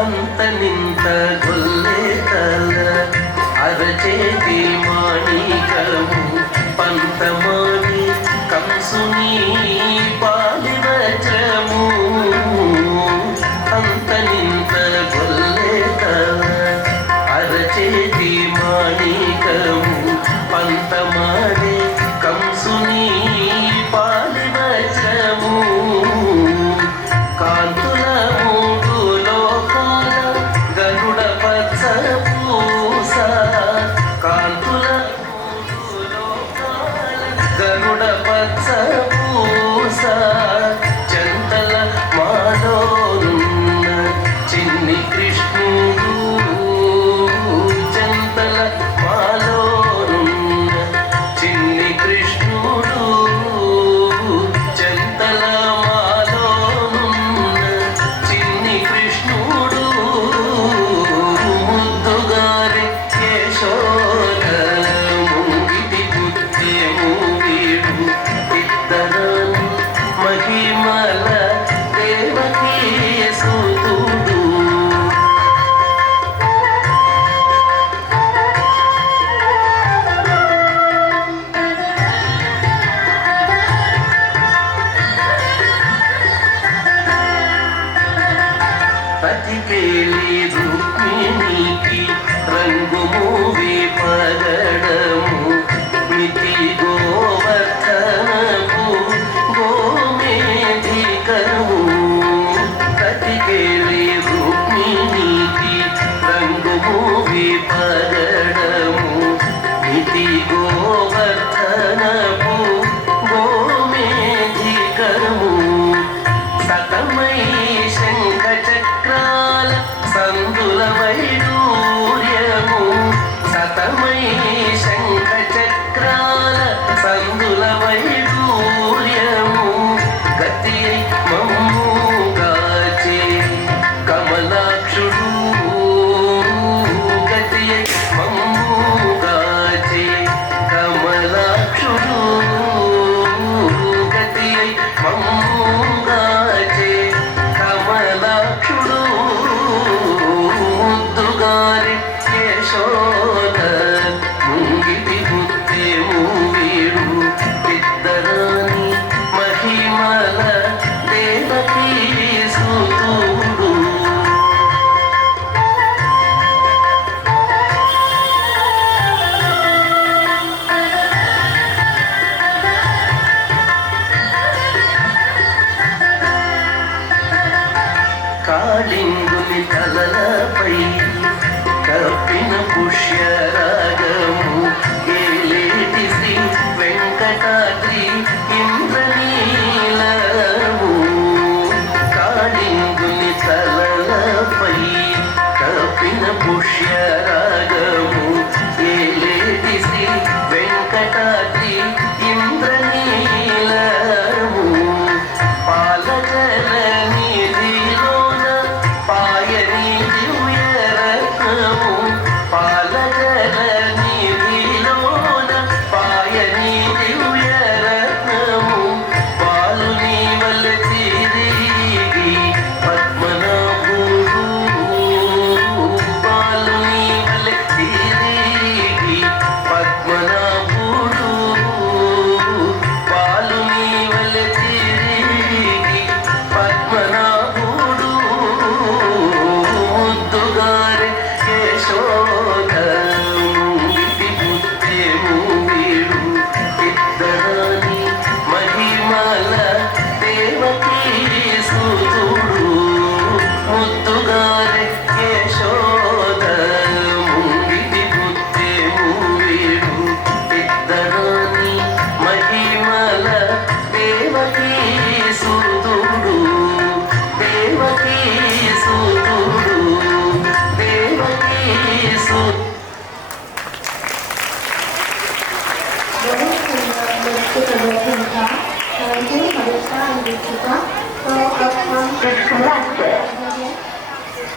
అంత నింత గొల్లెతల అరచేతి మాణికము పంతమాని కంసుని పాలివచము అంత నింత గొల్లెతల అరచేతి మాణికము పంతమాని కంసుని పాలివచము కాంతుల గరుడ పచ్చ పూస చంతల మాలోనున్న చిన్ని కృష్ణుడు చంతల మాలోనున్న చిన్ని కృష్ణుడు చంతల మాలోనున్న చిన్ని కృష్ణుడు ముద్దుగారి యశోద ముంగిటి గుత్తేము మహిమల దేవకీ సుతుడు పతికేలి రుక్మిణికి రంగు మూవి పగడము మితి గోవర్ధనము గోమేధికము పతికేలి రుక్మిణికి రంగు మూవి పగడము మితి గోవర్ధనము గోమేధికము సతమై శంఖ చక్రాల సందుల వైడూర్యము సతమై శంఖ చక్రాల సందుల వైడూర్యము గతి మమ్ముగాచే కమలాక్షుడు గతి మమ్ముగాచే కమలాక్షుడు గతి మమ్ముగాచే కమలాక్షుడు ముద్దుగారి యశోద ముంగిటి గుత్తేము వీడు ఇద్దరాని మహిమల దేవకీ సుతుడు కాళింగుని తలలపై కప్పిన పుష్యరాగము ఏలేటి శ్రీ వెంకటాద్రి ఇంద్రనీలము కాళింగుని తలలపై కప్పిన పుష్యరాగము ఏలేటి శ్రీ వెంకటాద్రి ఇంద్రనీలము పాలకల నిధిలోన పాయని దివ్యరత్నము పాలకల నిధిలోన పాయని దివ్యరత్నము పాలుని వల్ల తిరిగి పద్మనాభుడు పాలుని వల్ల తిరిగి పద్మనాభుడు Đối với người được sự đồng hành đó, chúng ta được ta